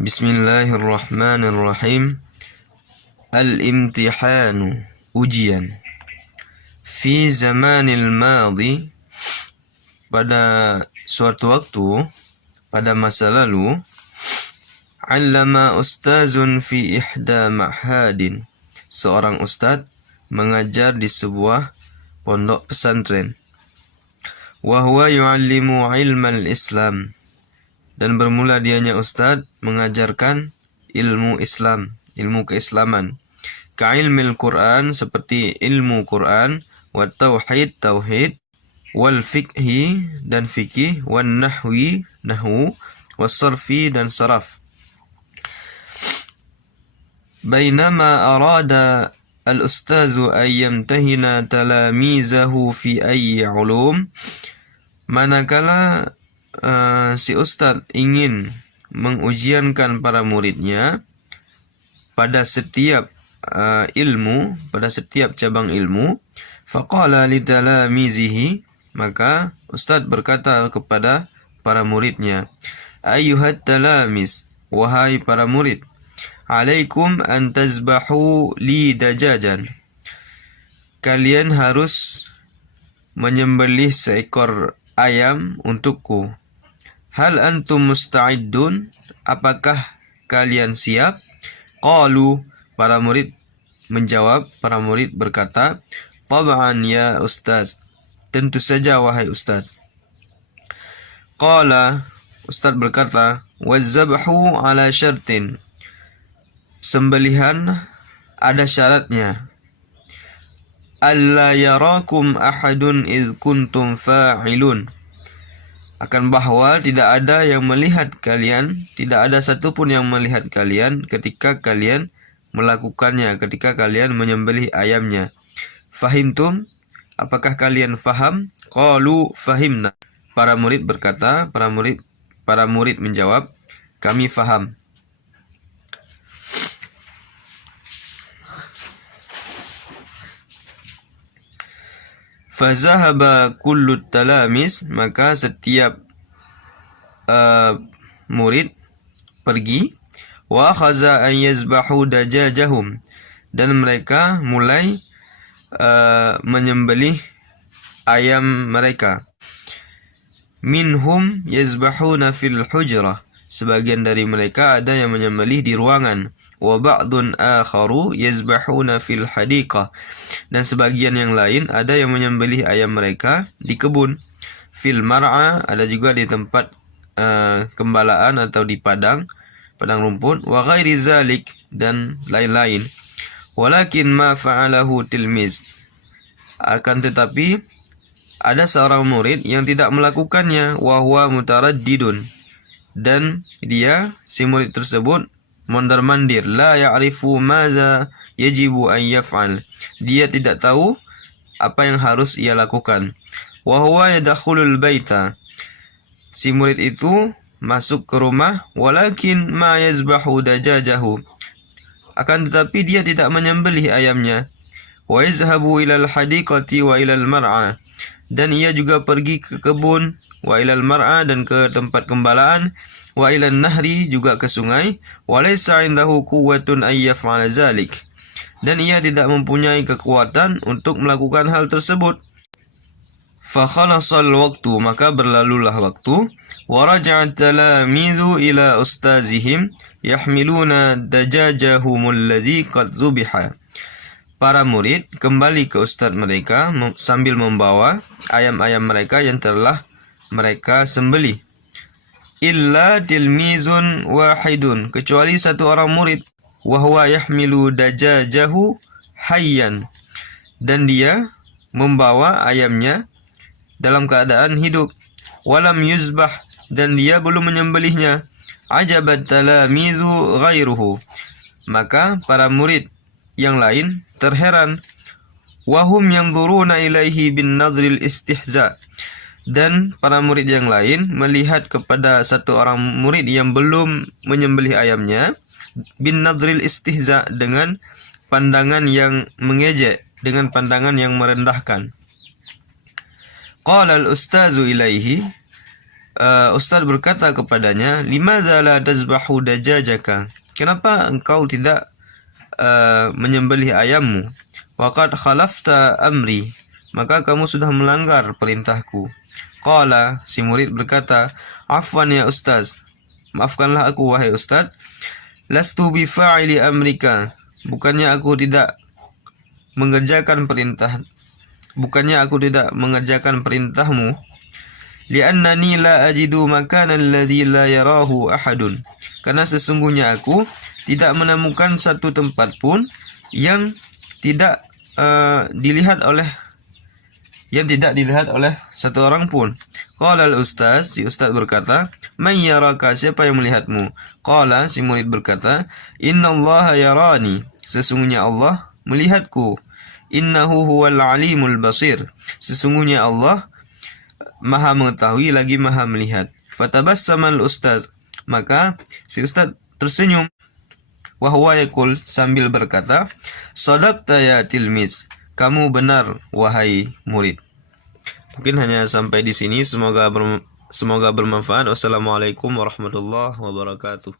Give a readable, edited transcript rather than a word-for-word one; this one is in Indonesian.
Bismillahirrahmanirrahim. Al-imtihanu, ujian. Fi zamanil madhi, pada suatu waktu, pada masa lalu, allama ustazun fi ihda ma'hadin. Seorang ustaz mengajar di sebuah pondok pesantren. Wa huwa yu'allimu ilmal Islam. Dan bermula dianya ustaz mengajarkan ilmu Islam, ilmu keislaman. Ka'ilmil Quran, seperti ilmu Quran, wa tauhid, tauhid, wal fiqhi, dan fikih, wan nahwi, nahwu, was sarfi, dan saraf. Bainama arada al-ustazu an yamtahina talamizahu fi ayyi ulum, manakala si ustaz ingin mengujiankan para muridnya pada setiap ilmu, pada setiap cabang ilmu, faqala li talamizihi, maka ustaz berkata kepada para muridnya, ayyuhat talamis, wahai para murid, alaikum an tazbahu li dajajan, kalian harus menyembelih seekor ayam untukku. Hal antum musta'iddun, apakah kalian siap? Qalu, para murid menjawab, para murid berkata, tab'an ya ustaz, tentu saja wahai ustaz. Qala, ustaz berkata, wazzabhu ala syartin, sembelihan ada syaratnya. Alla yarakum ahadun idh kuntum fa'ilun, akan bahwa tidak ada yang melihat kalian, tidak ada satupun yang melihat kalian ketika kalian melakukannya, ketika kalian menyembelih ayamnya. Fahimtum, apakah kalian faham? Qalu fahimna, para murid berkata, para murid menjawab, kami faham. Fazahaba kullu talamis, maka setiap murid pergi. Wa khaza an yazbahu dajajahum, dan mereka mulai menyembelih ayam mereka. Minhum yazbahuna fil hujrah, sebagian dari mereka ada yang menyembelih di ruangan. Wa ba'dun akharu yazbahuna fil hadiqah, dan sebagian yang lain ada yang menyembelih ayam mereka di kebun. Fil mar'a, ada juga di tempat gembalaan atau di padang rumput. Wa ghairi zalik, dan lain-lain. Walakin ma fa'alahu tilmiz, akan tetapi ada seorang murid yang tidak melakukannya. Wa huwa mutaraddidun, dan dia, si murid tersebut, mondar-mandir. La ya'rifu maza yajibu an yaf'al, dia tidak tahu apa yang harus ia lakukan. Wa huwa yadkhulul baita, si murid itu masuk ke rumah. Walakin ma yazbahu dajajahu, akan tetapi dia tidak menyembelih ayamnya. Wa yazhabu ilal hadiqati wa ilal mar'a, dan ia juga pergi ke kebun. Wa ilal mar'a, dan ke tempat gembalaan. Wa ilan nahri, juga ke sungai. Wa laysa indahu quwwatun ay yaf'ala zalik, dan ia tidak mempunyai kekuatan untuk melakukan hal tersebut. Fa khalasal waqtu, maka berlalulah waktu. Wa raja'at talamizu ila ustazihim yahmiluna dajajahum alladhi qad zubiha, para murid kembali ke ustaz mereka sambil membawa ayam-ayam mereka yang telah mereka sembelih. Illa tilmizun wahidun, kecuali satu orang murid. Wa huwa yahmilu dajajahu hayyan, dan dia membawa ayamnya dalam keadaan hidup. Walam yuzbah, dan dia belum menyembelihnya. Ajabat talamizu ghairuhu, maka para murid yang lain terheran. Wahum yanzuruna ilaihi bin nadril istihza, dan para murid yang lain melihat kepada satu orang murid yang belum menyembelih ayamnya, bin nadril istihza, dengan pandangan yang mengejek, dengan pandangan yang merendahkan. Qala al-ustazu ilaihi, Ustaz berkata kepadanya, limadza la tazbahu dajajaka? Kenapa engkau tidak menyembelih ayammu? Waqad khalafta amri, maka kamu sudah melanggar perintahku. Qala, si murid berkata, afwan ya Ustaz, maafkanlah aku wahai Ustaz. Lastu bifa'ili amrika, bukannya aku tidak mengerjakan perintahmu. Li'annani la ajidu makanan alladhi la yarahu ahadun, karena sesungguhnya aku tidak menemukan satu tempat pun yang tidak dilihat oleh satu orang pun. Qala al-ustaz, si ustaz berkata, man yaraka, siapa yang melihatmu? Qala, si murid berkata, innallaha yarani, sesungguhnya Allah melihatku. Innahu huwal alimul basir, sesungguhnya Allah maha mengetahui lagi maha melihat. Fatabassamal ustaz, maka si ustaz tersenyum. Wahwa yaqul, sambil berkata, shadaqta ya tilmiz, kamu benar wahai murid. Mungkin hanya sampai di sini. Semoga bermanfaat. Wassalamualaikum warahmatullahi wabarakatuh.